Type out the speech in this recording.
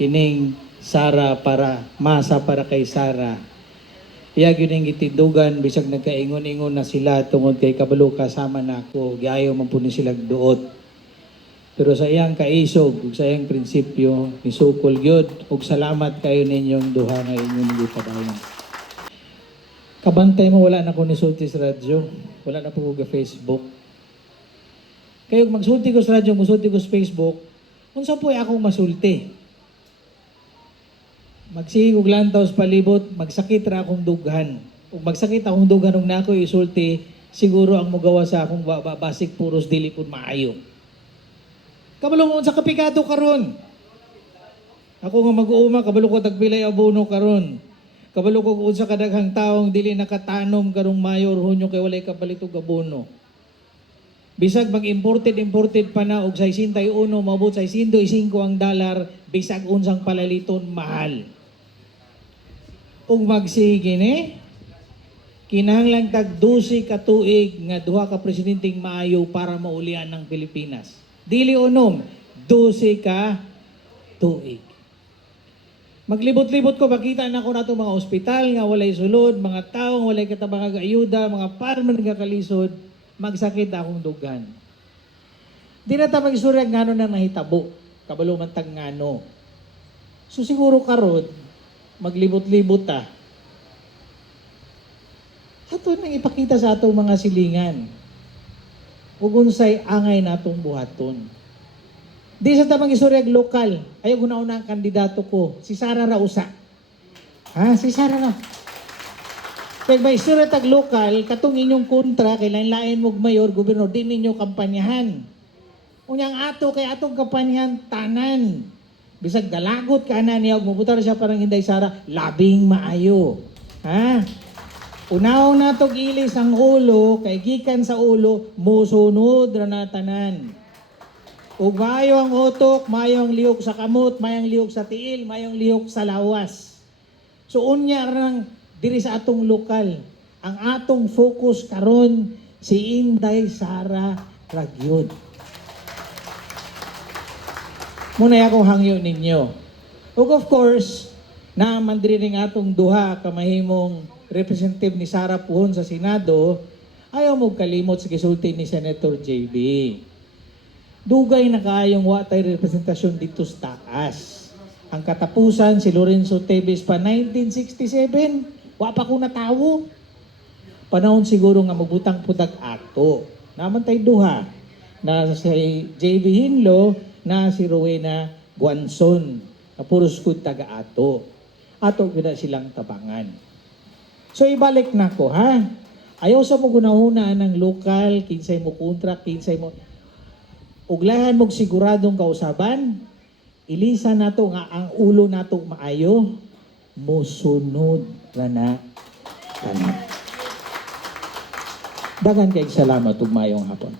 Kining Sara para, masa para kay Sara. Iya gining gitindugan, bisag nagkaingon-ingon na sila tungod kay kabalo kasama na ako, giayaw man po ni sila duot. Pero sa iyang kaisog, ug sa iyang prinsipyo, nisukol gyud ug salamat kayo ninyong duha nga inyong gipadayon. Kabantay mo, wala na ko nisulti sa radyo, wala na po ko sa Facebook. Kayo magsulti ko sa radyo, magsulti ko sa Facebook, unsa po akong masulti? Magsigog lantaw sa palibot, magsakit ra akong dughan. Ug magsakit akong dughan ug nako isulti, siguro ang mugawa sa akong basik puros dili pud maayo. Kabalo mo sa kapikado karon. Ako nga mag-uuma, kabalo ko tagpilay abono karon. Kabalo ko kung sa kadaghang taong dili nakatanom karong Mayo or Hunyo kay walay kapalit og abono. Bisag mag-imported pa na og 61 maabot sa 65 ang dolar, bisag unsang palaliton mahal. Ug magsige ni kinahanglan tag 12 ka tuig nga duha ka presidenteng maayo para maulian ng Pilipinas. Dili unom, 12 ka tuig. Maglibot-libot ko, makita na ko na itong mga ospital nga walay sulod, mga taong walay katabang ayuda, mga farmer nga kalisod, magsakit akong dugan. Di na ta mag-istorya ngano na nahitabo, kabalo man tag ngano. So siguro karon maglibot-libot ta. Ato nang ipakita sa atong mga silingan. Ug unsay angay natong buhaton. Di sa tamang istorya lokal, ayaw una-una ang kandidato ko, si Sara Rausa. Ha? Si Sara na. Kaya ba istorya tag lokal, katong inyong kontra, kay lain-lain mong mayor, gobernador, di ninyo kampanyahan. Unyang ato, kay atong kampanyahan, tanan. Bisag dalagot ka na niya, mabutar siya parang Inday Sara, labing maayo. Ha? Unaw na to gilis ang ulo, kay gikan sa ulo, musunod ra na tanan. Ug mayo ang utok, mayo ang lihok sa kamot, mayang lihok sa tiil, mayong lihok sa lawas. So unya rang diri sa atong lokal, ang atong focus karon si Inday Sara Ragyod. Muna akong hangyo ninyo. Ug of course, naman diri ning atong duha ka mahimong representative ni Sara puhon sa Senado, ayaw mo kalimot sa gisulti ni Senator JB. Dugay na kaayong watay representasyon dito sa taas. Ang katapusan, si Lorenzo Teves pa 1967, wa pa ko natawo. Panahon siguro nga magbutang pudag ato. Naman tayo duha, na si JB Hinlo, na si Rowena Guanzon, na puros ko taga ato. Ato gina silang tabangan. So ibalik na ko, ha? Ayaw sa mo gunahuna ng lokal, kinsay mo contract, kinsay mo... Uglahan mong siguradong kausaban, ilisa nato nga ang ulo nato maayo, musunod na tanan. Dagan kay salamat ug mayong hapon.